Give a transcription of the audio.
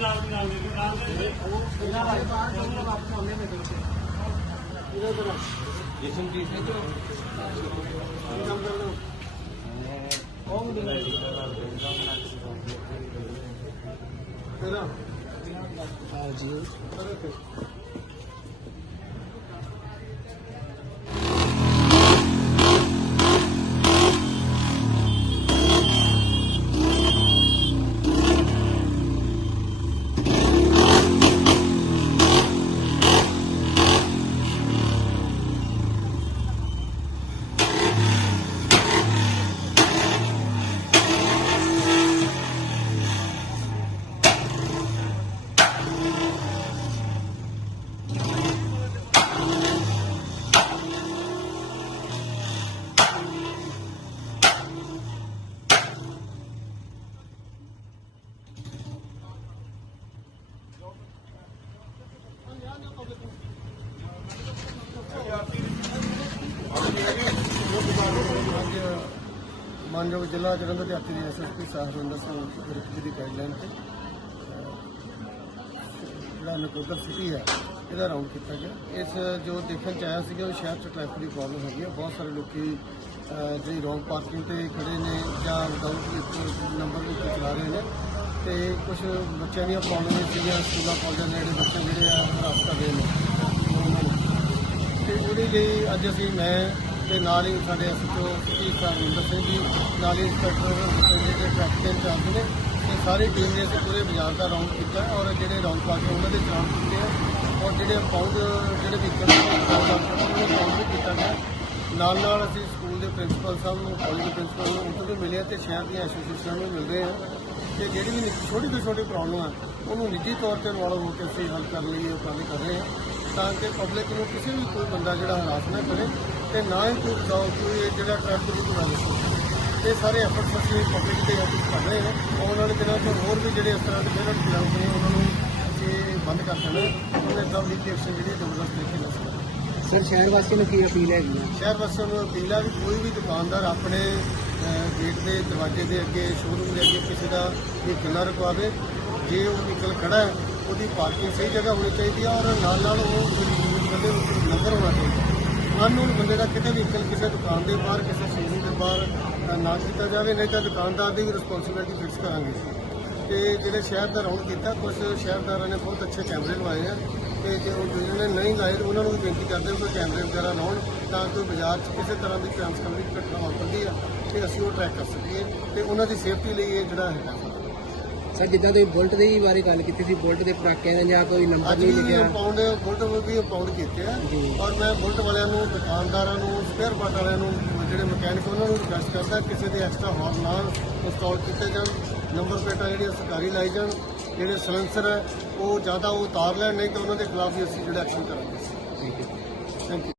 ਨਾਲ ਦੀ ਨਾਲ ਦੀ ਨਾਲ ਦੀ ਨਾਲ ਮਾਨਯੋਗ ਜ਼ਿਲ੍ਹਾ ਜਲੰਧਰ ਦੇ ਹੱਥੀ ਐਸਐਸਪੀ ਸਾਹਿਬ ਹਰਿੰਦਰ ਸਿੰਘ ਗੁਰਪ੍ਰੀਤ ਦੀ ਗਾਈਡਲਾਈਨ ਤੇ ਜਿਹੜਾ ਨਕੋਦਰ ਸਿਟੀ ਹੈ, ਇਹਦਾ ਰਾਉਂਡ ਕੀਤਾ ਗਿਆ। ਇਸ ਜੋ ਦੇਖਣ ਚ ਆਇਆ ਸੀਗਾ ਉਹ ਸ਼ਹਿਰ ਚ ਟ੍ਰੈਫਿਕ ਦੀ ਪ੍ਰੋਬਲਮ ਹੈਗੀ ਹੈ। ਬਹੁਤ ਸਾਰੇ ਲੋਕੀ ਜਿਹੜੀ ਰੋਂਗ ਪਾਰਕਿੰਗ ਤੇ ਖੜੇ ਨੇ ਜਾਂ ਵਿਦਾਊਟ ਨੰਬਰ ਵੀ ਚਲਾ ਰਹੇ ਨੇ। ਤੇ ਕੁਝ ਬੱਚਿਆਂ ਦੀਆਂ ਪ੍ਰੋਬਲਮ ਸੀਗੀਆਂ, ਸਕੂਲਾਂ ਕਾਲਜਾਂ ਦੇ ਜਿਹੜੇ ਬੱਚੇ ਜਿਹੜੇ ਆ ਹਰਾਸ ਕਰ ਰਹੇ ਨੇ ਉਹਨਾਂ ਨੂੰ ਅੱਜ ਅਸੀਂ ਮੈਂ ਤੇ ਨਾਲ ਹੀ ਸਾਡੇ ਐਸਐਚਓ ਸਿਟੀ ਸਾਹਿਬ ਸਿੰਘ ਜੀ, ਨਾਲ ਹੀ ਇੰਸਪੈਕਟਰ ਜਿਹੜੇ ਟ੍ਰੈਫਿਕ ਇੰਚਾਰਜ ਨੇ ਤੇ ਸਾਰੀ ਟੀਮ ਨੇ ਅਸੀਂ ਪੂਰੇ ਬਾਜ਼ਾਰ ਦਾ ਰਾਉਂਡ ਕੀਤਾ ਔਰ ਜਿਹੜੇ ਰੌਂਗ ਪਾਰਕ ਉਹਨਾਂ ਦੇ ਚਲਾਨ ਕੀਤੇ ਆ ਔਰ ਜਿਹੜੇ ਅਕਾਊਂਟ ਜਿਹੜੇ ਵਿਕਰ ਉਹਨਾਂ ਨੂੰ ਕਾਊਂਟ ਵੀ ਕੀਤਾ ਗਿਆ। ਨਾਲ ਨਾਲ ਅਸੀਂ ਸਕੂਲ ਦੇ ਪ੍ਰਿੰਸੀਪਲ ਸਾਹਿਬ ਨੂੰ ਕਾਲਜ ਦੇ ਪ੍ਰਿੰਸੀਪਲ ਨੂੰ ਉਹਨਾਂ ਤੋਂ ਮਿਲੇ ਤੇ ਸ਼ਹਿਰ ਦੀਆਂ ਐਸੋਸੀਏਸ਼ਨਾਂ ਨੂੰ ਮਿਲਦੇ ਰਹੇ ਆ ਤੇ ਜਿਹੜੀ ਵੀ ਨਿੱਕੀ- ਛੋਟੀ ਤੋਂ ਛੋਟੀ ਪ੍ਰੋਬਲਮ ਆ, ਉਹਨੂੰ ਨਿੱਜੀ ਤੌਰ ਤੇ ਇਨਵੋਲਵ ਹੋ ਕੇ ਅਸੀਂ ਹੱਲ ਕਰਨ ਲਈ ਇਹ ਉਪਰਾਲੇ ਕਰ ਰਹੇ ਹਾਂ ਤਾਂ ਕਿ ਪਬਲਿਕ ਨੂੰ ਕਿਸੇ ਵੀ ਕੋਈ ਬੰਦਾ ਜਿਹੜਾ ਹਰਾਸ ਨਾ ਕਰੇ ਤੇ ਨਾ ਹੀ ਕੋਈ ਬਤਾਓ ਕੋਈ ਇਹ ਜਿਹੜਾ ਟ੍ਰੈਫਿਕ ਦੀ ਵਾਇਲੇਸ਼ਨ ਇਹ ਸਾਰੇ ਐਫਰਟਸ ਅਸੀਂ ਪਬਲਿਕ ਦੇ ਹੱਥ ਕਰ ਰਹੇ ਹਾਂ। ਆਉਣ ਵਾਲੇ ਦਿਨਾਂ 'ਚ ਹੋਰ ਵੀ ਜਿਹੜੇ ਇਸ ਤਰ੍ਹਾਂ ਦੇ ਜਿਹੜੇ ਖਿਲਾਫ ਨੇ ਉਹਨਾਂ ਨੂੰ ਅਸੀਂ ਬੰਦ ਕਰ ਦੇਣਾ ਉਹਨੇ ਸਭ ਲੀਗ ਐਕਸ਼ਨ ਜਿਹੜੀ ਹੈ ਜ਼ਬਰਦਸਤ ਨਾਲ ਕਰਨਾ। ਸਰ ਸ਼ਹਿਰ ਵਾਸੀਆਂ ਨੂੰ ਕੀ ਅਪੀਲ ਹੈਗੀ ਹੈ ਸ਼ਹਿਰ ਵਾਸੀਆਂ ਨੂੰ ਅਪੀਲ ਆ ਵੀ ਕੋਈ ਵੀ ਦੁਕਾਨਦਾਰ ਆਪਣੇ ਗੇਟ ਦੇ ਦਰਵਾਜ਼ੇ ਦੇ ਅੱਗੇ ਸ਼ੋਰੂਮ ਦੇ ਅੱਗੇ ਕਿਸੇ ਦਾ ਵਹੀਕਲ ਨਾ ਰੁਕਵਾਵੇ। ਜੇ ਉਹ ਵਹੀਕਲ ਖੜਾ ਹੈ ਉਹਦੀ ਪਾਰਕਿੰਗ ਸਹੀ ਜਗ੍ਹਾ ਹੋਣੀ ਚਾਹੀਦੀ ਹੈ ਔਰ ਨਾਲ ਨਾਲ ਉਹ ਬੰਦੇ ਨੂੰ ਨੰਬਰ ਹੋਣਾ ਚਾਹੀਦਾ। ਅਨਨੋਨ ਬੰਦੇ ਦਾ ਕਿਤੇ ਵਹੀਕਲ ਕਿਸੇ ਦੁਕਾਨ ਦੇ ਬਾਹਰ, ਕਿਸੇ ਸ਼ੋਰੂਮ ਦੇ ਬਾਹਰ ਨਾ ਕੀਤਾ ਜਾਵੇ, ਨਹੀਂ ਤਾਂ ਦੁਕਾਨਦਾਰ ਦੀ ਵੀ ਰਿਸਪੌਂਸਿਬਿਲਿਟੀ ਫਿਕਸ ਕਰਾਂਗੇ ਤੇ ਜਿਹੜੇ ਸ਼ਹਿਰ ਦਾ ਰਾਉਂਡ ਕੀਤਾ ਕੁਝ ਸ਼ਹਿਰਦਾਰਾਂ ਨੇ ਬਹੁਤ ਅੱਛੇ ਕੈਮਰੇ ਲਵਾਏ ਆ। ਤੇ ਜੇ ਉਹ ਜਿਹਨਾਂ ਨੇ ਨਹੀਂ ਲਾਏ, ਉਹਨਾਂ ਨੂੰ ਵੀ ਬੇਨਤੀ ਕਰਦੇ ਹਾਂ ਕਿ ਕੈਮਰੇ ਵਗੈਰਾ ਲਾਉਣ ਤਾਂ ਕਿ ਬਾਜ਼ਾਰ 'ਚ ਕਿਸੇ ਤਰ੍ਹਾਂ ਦੀ ਟ੍ਰਾਂਸਫਰ ਦੀ ਘਟਨਾ ਵਾਪਰਦੀ ਆ, ਤੇ ਅਸੀਂ ਉਹ ਟਰੈਕ ਕਰ ਸਕੀਏ ਤੇ ਉਹਨਾਂ ਦੀ ਸੇਫਟੀ ਲਈ ਇਹ ਜਿਹੜਾ ਹੈਗਾ। ਸਰ ਜਿੱਦਾਂ ਤੁਸੀਂ ਬੁਲਟ ਦੇ ਬਾਰੇ ਗੱਲ ਕੀਤੀ ਸੀ ਬੁਲਟ ਦੇ ਪਟਾਕਿਆਂ ਦੇ ਜਾਂ ਕੋਈ ਨੰਬਰ ਅੱਜ ਨਹੀਂ ਵੀ ਲਿਖਿਆ। ਪਾਉਂਡ ਬੁਲਟ ਵੀ ਪਾਉਂਡ ਕੀਤੇ ਆ। ਜੀ। ਔਰ ਮੈਂ ਬੁਲਟ ਵਾਲਿਆਂ ਨੂੰ ਦੁਕਾਨਦਾਰਾਂ ਨੂੰ ਸਪੇਅਰ ਪਾਰਟ ਵਾਲਿਆਂ ਨੂੰ ਜਿਹੜੇ ਮਕੈਨਿਕ ਉਹਨਾਂ ਨੂੰ ਰਿਕਵੈਸਟ ਕਰਦਾ ਕਿਸੇ ਦੇ ਐਕਸਟਰਾ ਹਾਰਨ ਨਾ ਇੰਸਟਾਲ ਕੀਤੇ ਜਾਣ ਨੰਬਰ ਪਲੇਟਾਂ ਜਿਹੜੀਆਂ ਸਰਕਾਰੀ ਲਾਈ ਜਾਣ ਜਿਹੜੇ ਸਲੈਂਸਰ ਹੈ ਉਹ ਜ਼ਿਆਦਾ ਉਹ ਉਤਾਰ ਲੈਣ ਨਹੀਂ ਤਾਂ ਉਹਨਾਂ ਦੇ ਖਿਲਾਫ ਵੀ ਅਸੀਂ ਜਿਹੜਾ ਐਕਸ਼ਨ ਕਰਾਂਗੇ। ਠੀਕ ਹੈ। Thank you